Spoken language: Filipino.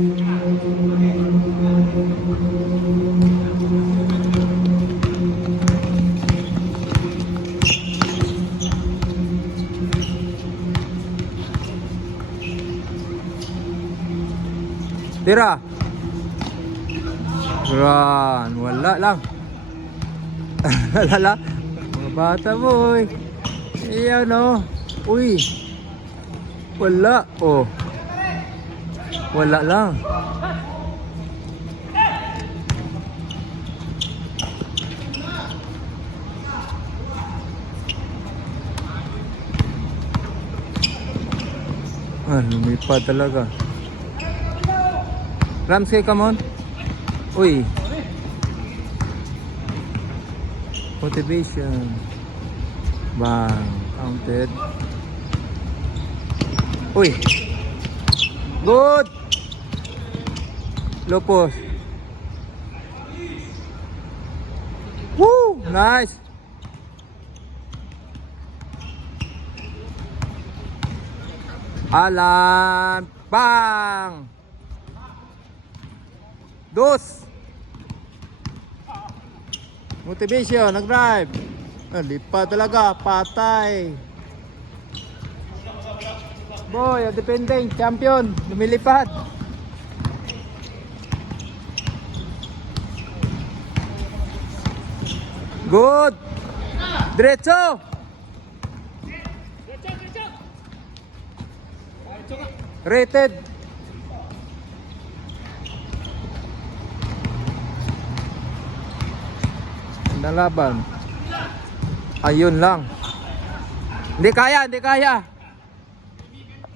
Tira. Run. Wala lang. Wala lang. Mga bata boy. Ayan o. Uy. Wala. Oh. Wala lang. Ah, lumipad talaga. Ramsey, come on. Uy. Motivation. Bang. Counted. Uy. Good. Lopos. Woo! Nice. Alan. Bang. Dos. Motivation, nag-drive. Ah, lipa talaga, patay. Boy, defending champion, lumilipad. Good. Diretso. Rated. Nalaban. Ayun lang. Hindi kaya, hindi kaya.